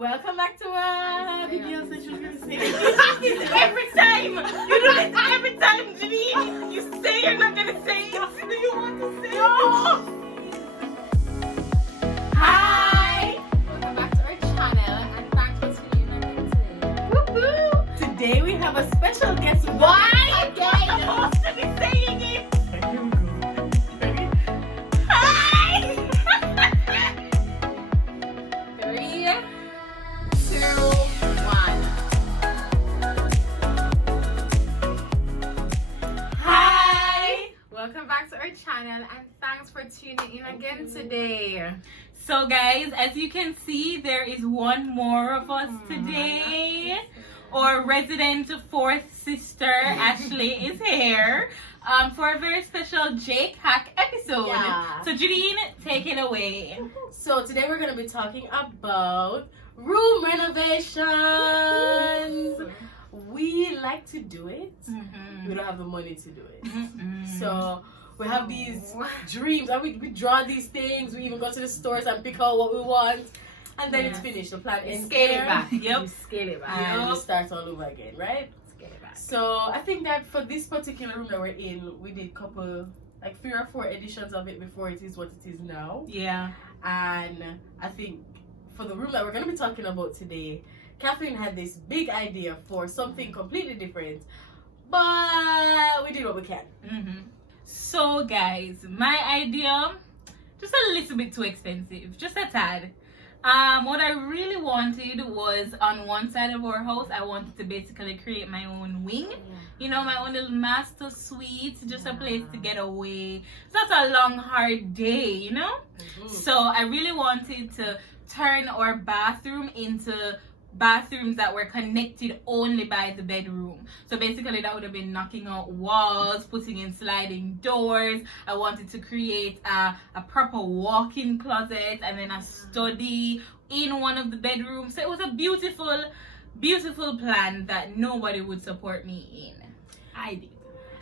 Welcome back to the girl said she was gonna say this every time. You do this every time, Janine. You say you're not gonna say it. Do you want to say it? Hi. Welcome back to our channel and thanks for tuning in today. Woohoo! Today we have a special guest. Why? Again. I'm supposed to be saying it. Hi. 3, 2, 1. Hi. Welcome back to our channel and thanks for tuning in again today. So guys, as you can see, there is one more of us today. Our resident fourth sister, Ashley, is here for a very special J.A.K.E episode. Yeah. So Janine, take it away. So today we're going to be talking about room renovations. We like to do it. We don't have the money to do it. So we have these dreams and we draw these things. We even go to the stores and pick out what we want. And then it's finished. The plan is Scale it back. Yep. You scale it back. and we start all over again, right? Scale it back. So I think that for this particular room that we're in, we did like 3 or 4 editions of it before it is what it is now. Yeah. And I think for the room that we're going to be talking about today, Catherine had this big idea for something completely different, but we did what we can. So guys, my idea, just a little bit too expensive, just a tad. What I really wanted was on one side of our house, I wanted to basically create my own wing. You know, my own little master suite, just a place to get away. It's not a long, hard day, you know? So I really wanted to turn our bathroom into bathrooms that were connected only by the bedroom. So basically that would have been knocking out walls, putting in sliding doors. I wanted to create a proper walk-in closet and then a study in one of the bedrooms. So it was a beautiful plan that nobody would support me in. I did.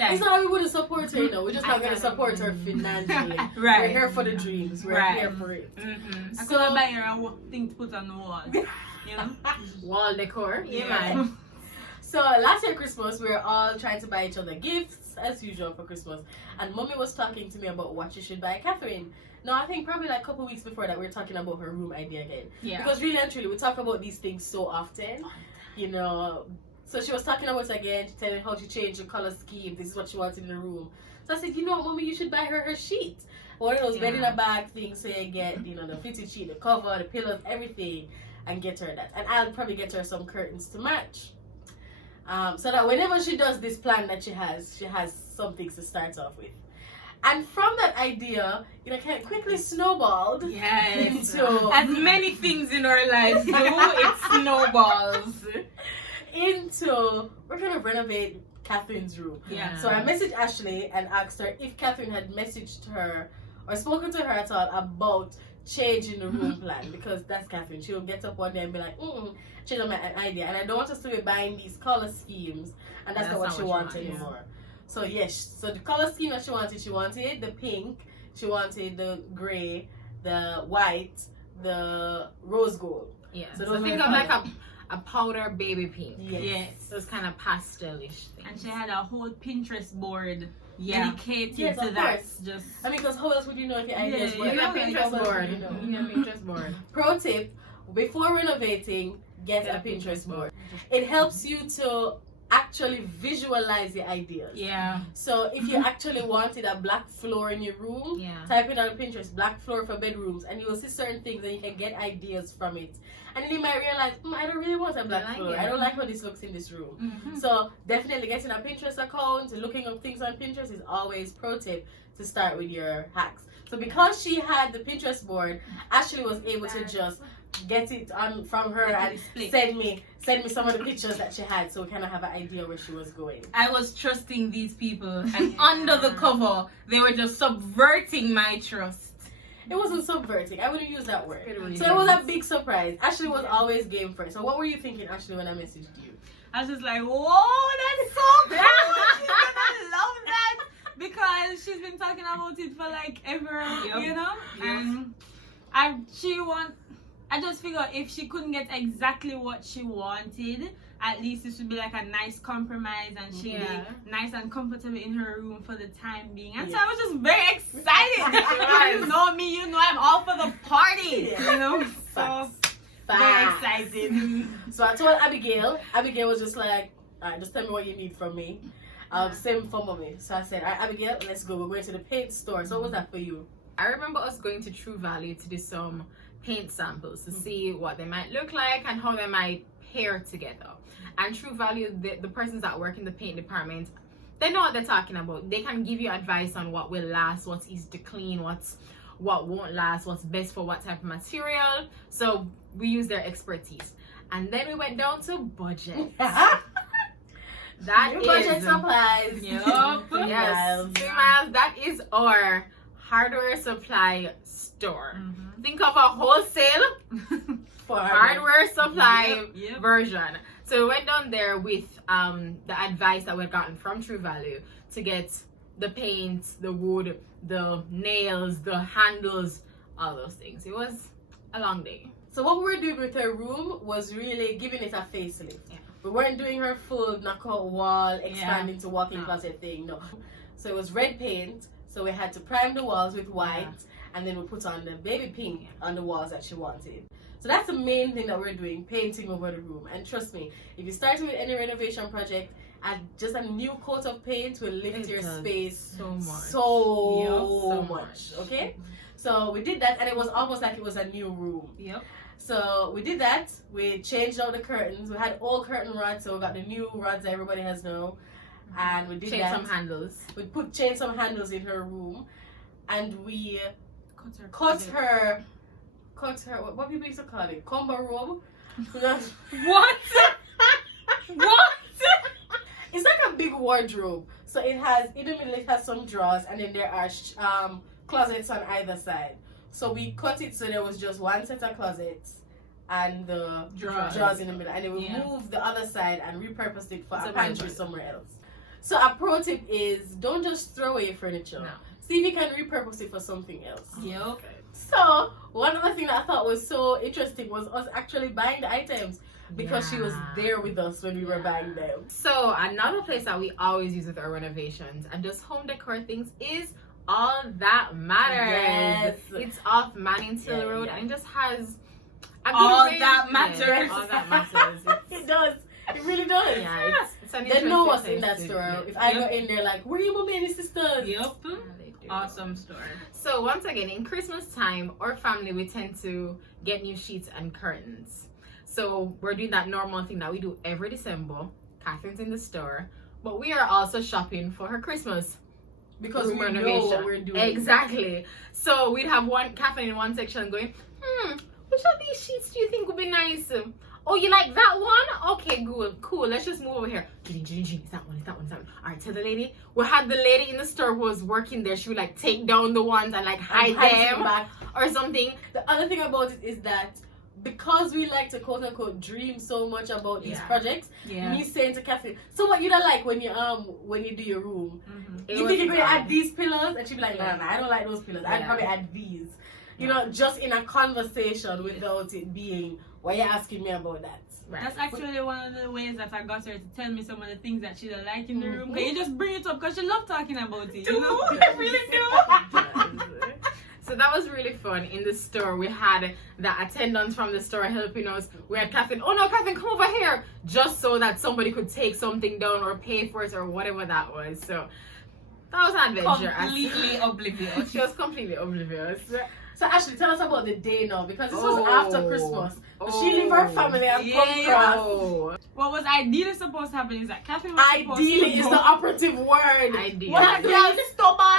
It's not that we wouldn't support her, you know. We're just not going to support her financially. Right. We're here for the dreams. We're here for it. I could buy her a thing to put on the wall. You know? Wall decor. Yeah. So last year Christmas, we were all trying to buy each other gifts as usual for Christmas. And Mommy was talking to me about what she should buy Catherine. No, I think probably like a couple weeks before that we were talking about her room idea again. Yeah. Because really and truly, we talk about these things so often. You know. So she was talking about it again, telling how she changed the color scheme. This is what she wanted in the room. So I said, you know what, Mommy, you should buy her sheet. One of those bed in a bag things, so you get, you know, the fitted sheet, the cover, the pillows, everything, and get her that. And I'll probably get her some curtains to match. So that whenever she does this plan that she has some things to start off with. And from that idea, you know, kind of quickly snowballed Yes. into As many things in our lives do, it snowballs. into we're gonna renovate Catherine's room. Yeah. So I messaged Ashley and asked her if Catherine had messaged her or spoken to her at all about changing the room plan, because that's Catherine. She'll get up one day and be like, change my idea, and I don't want us to be buying these color schemes, and that's not what she wants anymore. So yes, so the color scheme that she wanted the pink, she wanted the gray, the white, the rose gold. Yeah. So So those think were of the like a powder baby pink. Yes. Those kind of pastelish things. And she had a whole Pinterest board Yeah. dedicated Yes, to of that. course. Just I mean, because how else would you know if your ideas Yeah, work? You got How Pinterest else board. would you know? You got Pinterest board. Pro tip, before renovating, get a Pinterest board. It helps you to actually visualize your ideas. Yeah. So if you actually wanted a black floor in your room, Yeah. type in on Pinterest, black floor for bedrooms, and you will see certain things and you can get ideas from it. And then you might realize, I don't really want a black like floor. it. I don't like how this looks in this room. Mhm. So definitely getting a Pinterest account, looking up things on Pinterest is always pro tip to start with your hacks. So because she had the Pinterest board, Ashley was able to just get it on from her and send me some of the pictures that she had, so we kind of have an idea where she was going. I was trusting these people, and under the cover, they were just subverting my trust. It wasn't subverting. I wouldn't use that word. Pretty So it was a big surprise. Ashley was always game for it. So what were you thinking, Ashley, when I messaged you? I was just like, whoa, that's so cool. She's gonna love that because she's been talking about it for like ever, Yep. you know. Yes. And she want I just figure if she couldn't get exactly what she wanted, at least this would be like a nice compromise and she'd be nice and comfortable in her room for the time being. And so I was just very excited. You know me, you know I'm all for the party. You know? So very excited. So I told Abigail. Abigail was just like, alright, just tell me what you need from me. Same for mommy. So I said, alright, Abigail, let's go. We're going to the paint store. So what was that for you? I remember us going to True Value to do some paint samples to see what they might look like and how they might pair together. And True Value, the persons that work in the paint department, they know what they're talking about. They can give you advice on what will last, what's easy to clean, what won't last, what's best for what type of material. So we use their expertise. And then we went down to budget. That is budget supplies. Yup. Yes. 3 miles. That is our hardware supply store. Think of a wholesale For hardware supply version. So we went down there with the advice that we'd gotten from True Value to get the paint, the wood, the nails, the handles, all those things. It was a long day. So what we were doing with her room was really giving it a facelift. We weren't doing her full knockout wall, expanding to walk-in closet thing, no. So it was red paint. So we had to prime the walls with white, and then we put on the baby pink on the walls that she wanted. So that's the main thing that we're doing, painting over the room. And trust me, if you start with any renovation project, just a new coat of paint will lift your space so much. Okay? So we did that, and it was almost like it was a new room. So we did that. We changed out the curtains. We had old curtain rods, so we got the new rods that everybody has now. And we did Change some handles. We changed some handles in her room, and we cut her. What people used to call it? Combo robe. What? What? It's like a big wardrobe. So it has in the middle. It has some drawers, and then there are closets on either side. So we cut it so there was just one set of closets and the drawers in the middle, and then we moved the other side and repurposed it for a pantry somewhere else. So a pro tip is don't just throw away furniture. No. See if you can repurpose it for something else. Yep. So one of the things that I thought was so interesting was us actually buying the items because she was there with us when we were buying them. So another place that we always use with our renovations and just home decor things is All That Matters. It's off Mannington Road and it just has a good All range. That Matters. All That Matters. It does. It really does. Yeah, it's an They know us interesting in that place store. to- If I go in there like, where are your mommy and your sisters? Yep. Yeah, they do. Awesome store. So once again, in Christmas time, our family, we tend to get new sheets and curtains. So we're doing that normal thing that we do every December. Catherine's in the store, but we are also shopping for her Christmas Because room we know renovation. what we're doing. Exactly. So we'd have Catherine in one section going, which of these sheets do you think would be nice? Oh, you like that one? Okay, good, cool. Let's just move over here. It's that one, it's that one, it's that one. All right, tell the lady. We had the lady in the store who was working there. She would like take down the ones and like hide them back. or something. The other thing about it is that because we like to quote unquote dream so much about these projects, me saying to Catherine, so what you don't like when you do your room? You think you're gonna add these pillows? And she'd be like, nah, I don't like those pillows. I'd probably add these. You know, just in a conversation without it being, why you asking me about that? Right. That's actually one of the ways that I got her to tell me some of the things that she don't like in the room. Can you just bring it up because she loves talking about it? You know, I really do. So that was really fun. In the store, we had the attendants from the store helping us. We had Catherine, oh no, Catherine, come over here. Just so that somebody could take something down or pay for it or whatever that was. So that was an adventure. Completely oblivious. She was completely oblivious. So Ashley, tell us about the day now, because this was after Christmas. So she leave her family and come across. What was ideally supposed to happen is that Catherine was supposed Ideally to is go. the operative word. Ideally. What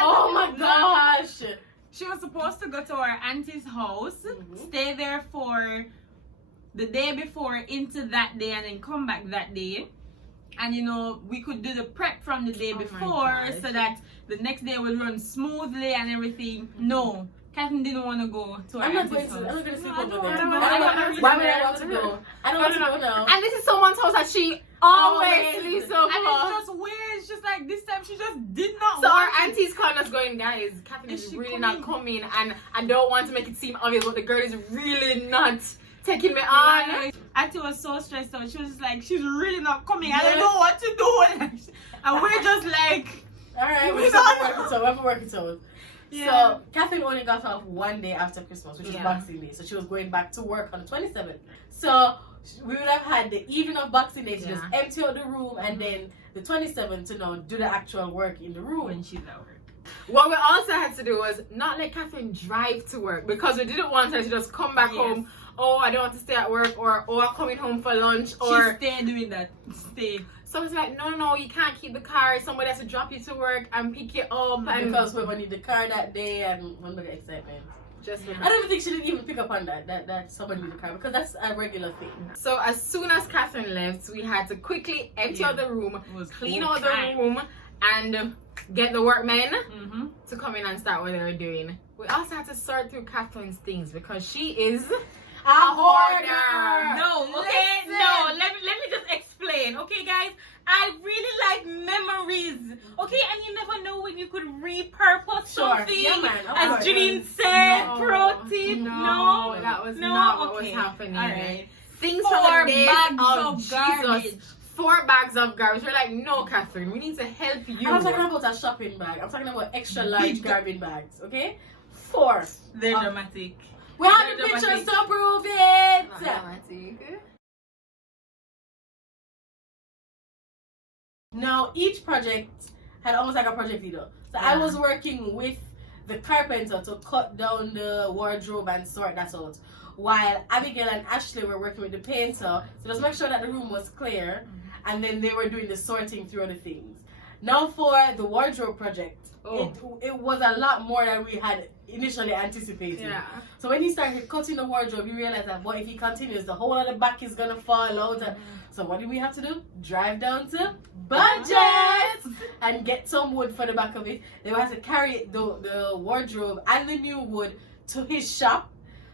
oh my gosh. She was supposed to go to our auntie's house, stay there for the day before into that day, and then come back that day. And you know, we could do the prep from the day before so that the next day would run smoothly and everything. No, Catherine didn't want to go to our auntie's house. I'm not going to sleep I over don't there. wanna go. Why would I want to go? I don't want to go now. And this is someone's house that she always sleeps over. And it's just weird. It's just like this time she just did not So our want it. auntie's calling us going, guys, Catherine Is is she really coming? not coming, and I don't want to make it seem obvious, but the girl is really not taking me on. Right. Auntie was so stressed out. She was just like, she's really not coming. I don't know what to do. And we're just like, Alright, we We have to work it out. yeah. So Catherine only got off one day after Christmas, which was Yeah. Boxing Day. So she was going back to work on the 27th. So we would have had the evening of Boxing Day to just empty out the room, and then the 27th to now do the actual work in the room. when she's at work. What we also had to do was not let Catherine drive to work, because we didn't want her to just come back home. Oh, I don't want to stay at work, or oh, I'm coming home for lunch, She or stay doing that. Stay. so it's like, no, you can't keep the car. Somebody has to drop you to work and pick you up, and Because we need the car that day, and when we get excitement. just I don't even think she didn't even pick up on that somebody need the car, because that's a regular thing. So as soon as Catherine left, we had to quickly empty out the room, It was clean full out the time. room, and get the workmen Mm-hmm. to come in and start what they were doing. We also had to sort through Catherine's things, because she is A hoarder! No, okay, no. Let me just explain, okay, guys. I really like memories, okay, and you never know when you could repurpose Sure. something. Yeah, man, of As course. Janine said, No. protein. No, that was no, not what okay. was happening. All right. Things 4 for the days bags of of Jesus. garbage. 4 bags of garbage. We're like, no, Catherine, we need to help you. I'm not talking about a shopping bag. I'm talking about extra large garbage bags, okay? 4. They're dramatic. We have the They're pictures dramatic. to prove it! Now, each project had almost like a project leader. So I was working with the carpenter to cut down the wardrobe and sort that out, while Abigail and Ashley were working with the painter to just make sure that the room was clear, and then they were doing the sorting through the things. Now for the wardrobe project, it was a lot more than we had initially anticipated. Yeah. So when he started cutting the wardrobe, he realized that, boy, if he continues, the whole of the back is gonna fall out. So what did we have to do? Drive down to Budget and get some wood for the back of it. Then we had to carry the wardrobe and the new wood to his shop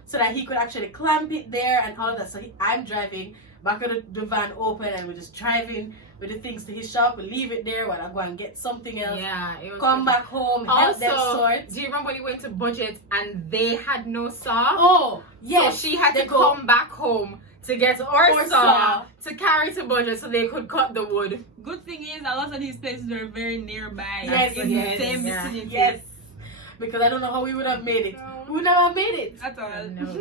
so that he could actually clamp it there and all of that. So I'm driving, back of the van open, and we're just driving with the things to his shop. We leave it there while I go and get something else. Yeah, it was Come back home, help them Also, sort. do you remember when he went to Budget and they had no saw? Oh, yes. So she had they to go- come back home to get our saw to carry to Budget so they could cut the wood. Good thing is, a lot of these places are very nearby. Yes, in yes, the same yeah. vicinity. Yes. Because I don't know how we would have made it. We would never have made it. At all.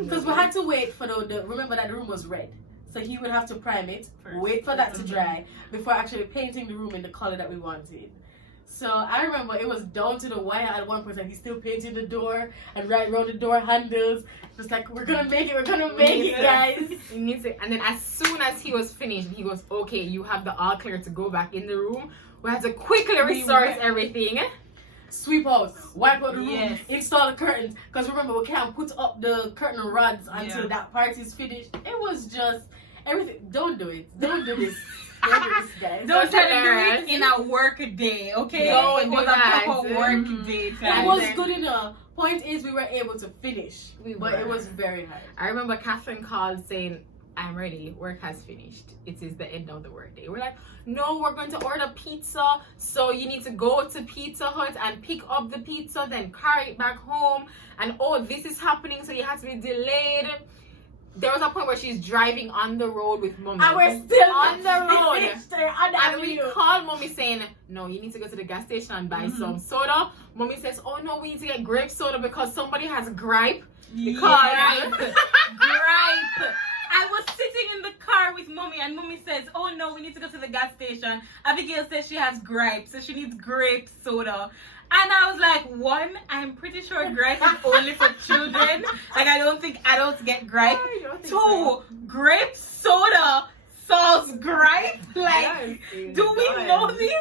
Because we had to wait for the remember that the room was red. So he would have to prime it, wait for that to dry before actually painting the room in the color that we wanted. So I remember it was down to the wire at one point, and he's still painting the door and right around the door handles. Just like, we're gonna make it, guys. He needs it. And then as soon as he was finished, he goes, okay, you have the all clear to go back in the room. We had to quickly restart everything. Sweep out, wipe out the room, Yes. install the curtains. Because remember, we can't put up the curtain rods until Yeah. that part is finished. It was just everything. Don't do it. Don't do this. Don't do this, guys. Don't try to do hilarious. it in a work day, okay? Don't It was do a that. proper work Mhm. day. It time. was good enough. Point is, we were able to finish, We but were. it was very hard. I remember Catherine called saying, I'm ready, work has finished. It is the end of the workday. We're like, no, we're going to order pizza. So you need to go to Pizza Hut and pick up the pizza, then carry it back home. And oh, this is happening, so you have to be delayed. There was a point where she's driving on the road with mommy. And we're still on the road. On the And we avenue. called mommy saying, no, you need to go to the gas station and buy some soda. Mommy says, oh no, we need to get grape soda because somebody has gripe. Because Gripe. I was sitting in the car with mommy, and mommy says, oh no, we need to go to the gas station. Abigail says she has gripe, so she needs grape soda. And I was like, one, I'm pretty sure gripe is only for children. Like, I don't think adults get gripe. I don't think Two, so. grape soda solves gripe. Like, Yes, do we it know does. this?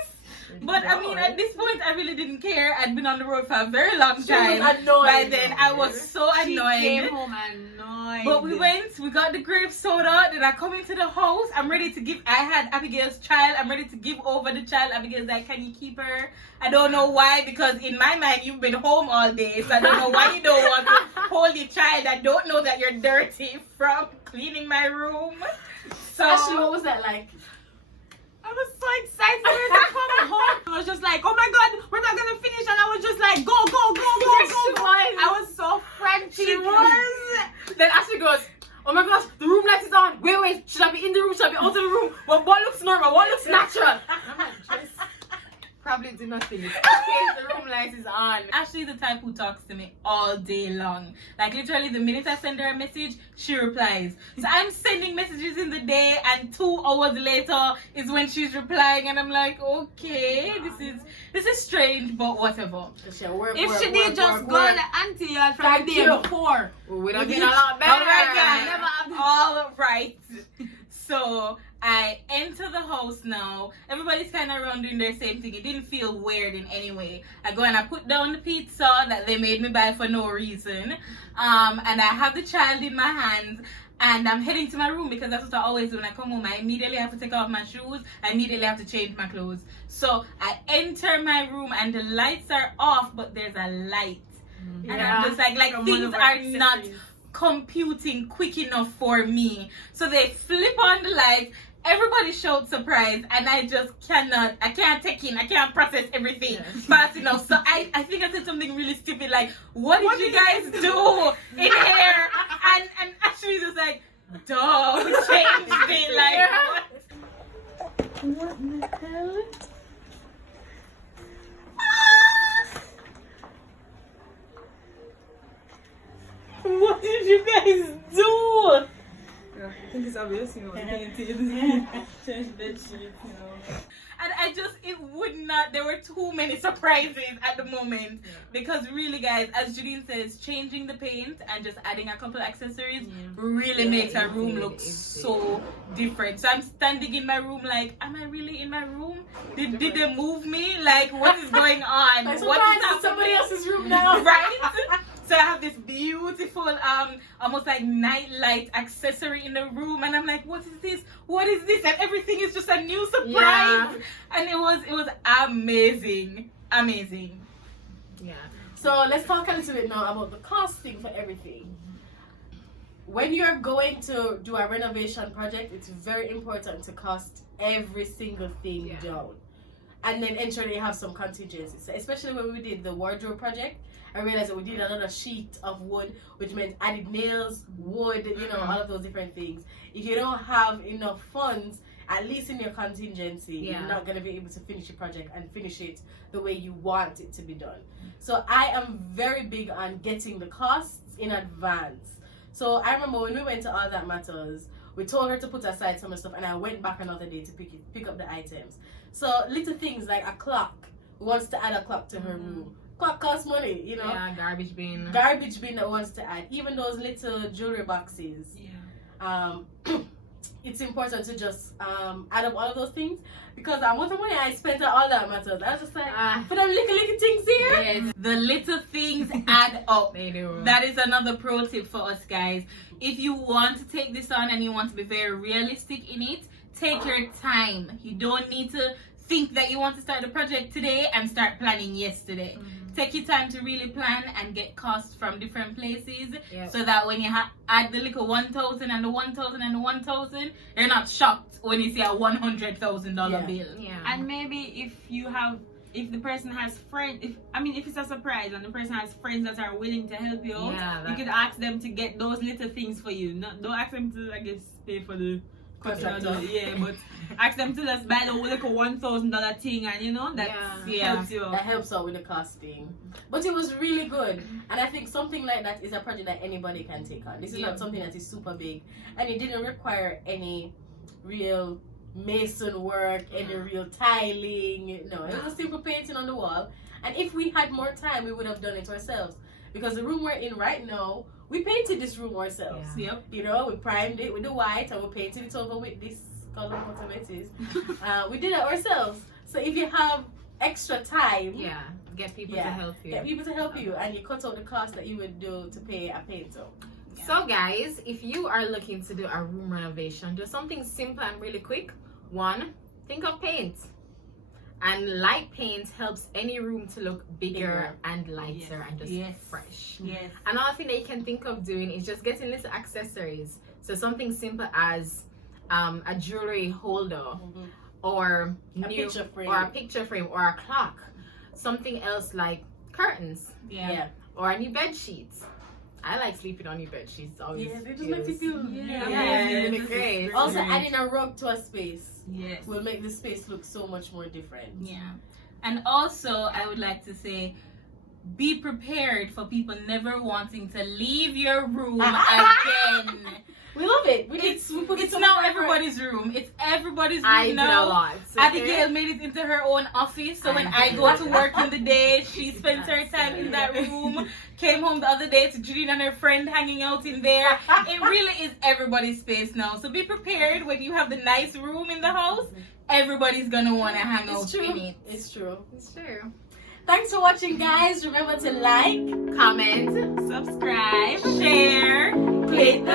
But I mean, at this point, I really didn't care. I'd been on the road for a very long time. annoyed. By then, I was so She annoyed. came home annoyed. But we went, we got the grape soda. Then I come into the house. I'm ready to give. I had Abigail's child. I'm ready to give over the child. Abigail's like, can you keep her? I don't know why, because in my mind, you've been home all day. So I don't know why you don't want to hold your child. I don't know that you're dirty from cleaning my room. So Ashley, what was that like? I was so excited for her to come home. I was just like, oh my god, we're not gonna finish, and I was just like, go, go, go, go, go, go. I was so frantic. She was. Then Ashley goes, oh my gosh, the room light is on. Wait, should I be in the room? Should I be out of the room? What looks normal? What looks natural? I'm like, just probably do nothing. Okay, the room light is on. Ashley's the type who talks to me all day long. Like literally the minute I send her a message, she replies. So I'm sending messages in the day and 2 hours later is when she's replying, and I'm like, okay, this is strange, but whatever. If she did just go on the auntie yard from the day before, we would have been a lot better. All right. So I enter the house now. Everybody's kind of around doing their same thing. It didn't feel weird in any way. I go and I put down the pizza that they made me buy for no reason. And I have the child in my hands. And I'm heading to my room because that's what I always do when I come home. I immediately have to take off my shoes. I immediately have to change my clothes. So I enter my room and the lights are off, but there's a light. And I'm just like things are not computing quick enough for me. So they flip on the lights. Everybody showed surprise, and I can't take in, I can't process everything fast enough. So I think I said something really stupid like, what did you guys do in here? And actually just like, duh, we changed it. Like, what the hell? What did you guys do? I think it's obvious, painted, changed bed sheets, And it would not, there were too many surprises at the moment. Because really guys, as Julian says, changing the paint and just adding a couple accessories really makes our room look so different. So I'm standing in my room like, am I really in my room? Did they move me? Like, what is going on? What is in somebody else's room now? Right? So I have this beautiful, almost like night light accessory in the room, and I'm like, what is this? What is this? And everything is just a new surprise, and it was amazing. Yeah. So let's talk a little bit now about the costing for everything. When you're going to do a renovation project, it's very important to cost every single thing down, and then ensure that you have some contingencies. Especially when we did the wardrobe project, I realized that we did another sheet of wood, which meant added nails, wood, all of those different things. If you don't have enough funds, at least in your contingency, you're not going to be able to finish your project and finish it the way you want it to be done. So I am very big on getting the costs in advance. So I remember when we went to All That Matters, we told her to put aside some of the stuff, and I went back another day to pick up the items. So little things like a clock. We wants to add a clock to her room. Clock costs money, Yeah, garbage bin that wants to add. Even those little jewelry boxes. It's important to just add up all of those things, because the amount of money I spent on All That Matters, I was just like, for them little things here. Yes. The little things add up. They do. That is another pro tip for us guys. If you want to take this on and you want to be very realistic in it, take your time. You don't need to think that you want to start the project today and start planning yesterday. Take your time to really plan and get costs from different places, so that when you add the little 1,000 and the 1,000 and the 1,000, you're not shocked when you see a $100,000 bill. And maybe if the person has friends, if it's a surprise and the person has friends that are willing to help you out, you could ask them to get those little things for you. Don't ask them to, I guess, pay for the contractor. But ask them to just buy the like a $1,000 thing, and that helps you. That helps out with the costing. But it was really good, and I think something like that is a project that anybody can take on. This is not something that is super big, and it didn't require any real mason work, any real tiling. No, it was a simple painting on the wall. And if we had more time, we would have done it ourselves, because the room we're in right now, we painted this room ourselves. We primed it with the white and we painted it over with this color, whatever it is. We did it ourselves. So if you have extra time, get people to help you. Get people to help you, and you cut out the cost that you would do to pay a painter. So guys, if you are looking to do a room renovation, do something simple and really quick. One, think of paint. And light paint helps any room to look bigger and lighter and just fresh. Another thing that you can think of doing is just getting little accessories. So something simple as a jewelry holder, or A picture frame. or a picture frame or a clock. Something else like curtains Yeah. or a new bed sheets. I like sleeping on new bed sheets. Always Yeah, they just make you feel. really great. Also, adding a rug to a space Yes. will make the space look so much more different. Yeah. And also, I would like to say, be prepared for people never wanting to leave your room again. We love it. We put It's so now much effort. everybody's room. It's everybody's room I did a now. lot. Abigail made it into her own office, so when I go to work in the day, she spends her time in that room. Came home the other day to Judy and her friend hanging out in there. It really is everybody's space now. So be prepared when you have the nice room in the house. Everybody's gonna want to hang out It's true. in it. It's true. It's true. Thanks for watching, guys. Remember to like, Comment. Subscribe. Share. click the